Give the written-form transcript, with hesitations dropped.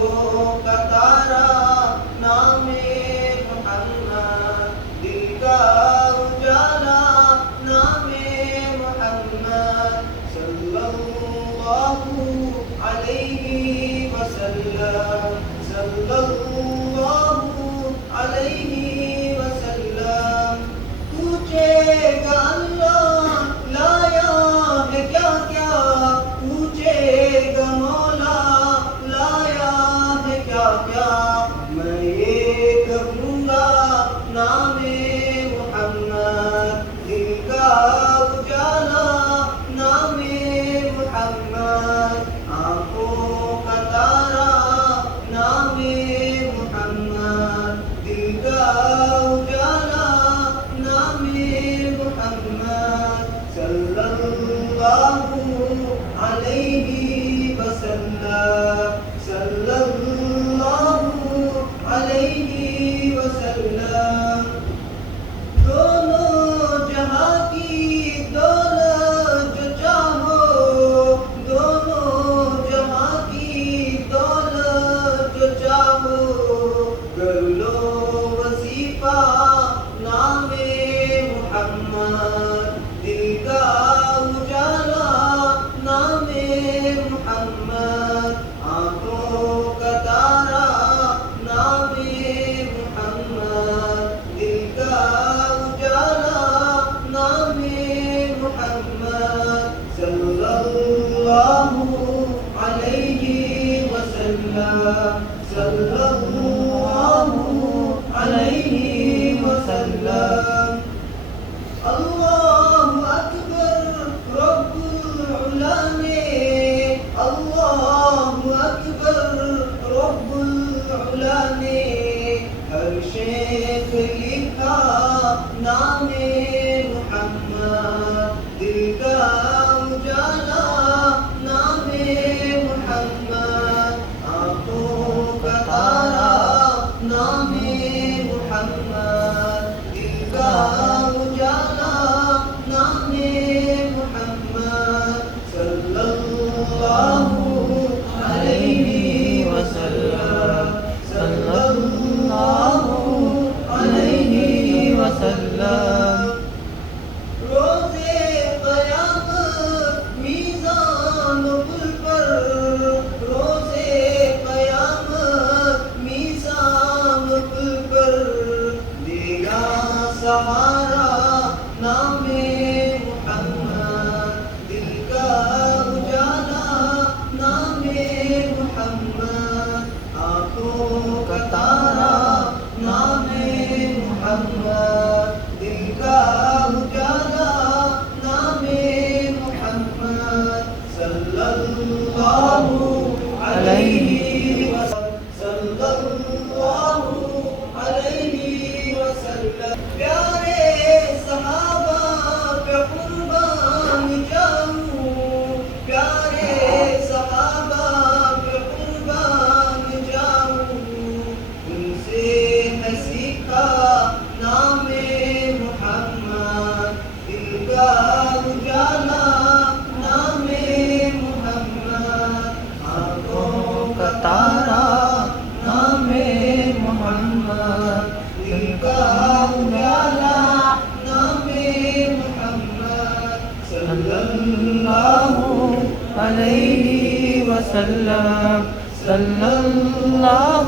آنکھوں کا تارا نام محمد، دل کا اجالا نام محمد، صلی اللہ علیہ وسلم، صلی اللہ علیہ وسلم۔ پوچھے گا اللہ لایا ہے کیا کیا، پوچھے گا مولا لایا ہے کیا کیا، میں یہ کہوں گا نام محمد، دل کا اجالا نام محمد، آنکھوں کا تارا نام محمد، دل کا اجالا نام محمد، صلی اللہ علیہ وسلم، صلی اللہ علیہ وسلم۔ دونوں جہاں کی دولت جو چاہو، دونوں جہاں کی دولت جو چاہو، کر لو وظیفہ نام محمد، دل کا اجالا نام محمد، آنکھوں کا تارا نام محمد، دل کا اجالا نام محمد، صلی اللہ علیہ وسلم، صلی اللہ علیہ وسلم۔ اللہ اکبر رب العلا نے، اللہ اکبر رب العلا نے، ہر شیخ لکھا نام محمد، دل کا اجالا نام محمد، آنکھوں کا تارا نام محمد، دل کا اجالا نام محمد، صلی اللہ علیہ وسلم، صلی اللہ علیہ وسلم۔ روزے قیامت میزان و پل پر، روزے قیامت میزان و پل پر، دے گا سہارا نام محمد، دل کا اجالا نام محمد، آنکھوں کا تارا نام محمد، دل کا اجالا نام محمد، صلی اللہ علیہ وسلم، صلی اللہ علیہ وسلم۔ پیارے صحابہ پہ قربان جاؤں، پیارے صحابہ پہ قربان جاؤں، ان سے ہے سیکھا نام محمد، دل کا اجالا نام محمد، آنکھوں کا تارا نام محمد، دل کا اجالا نام محمد، صلی اللہ علیہ وسلم، صلی اللہ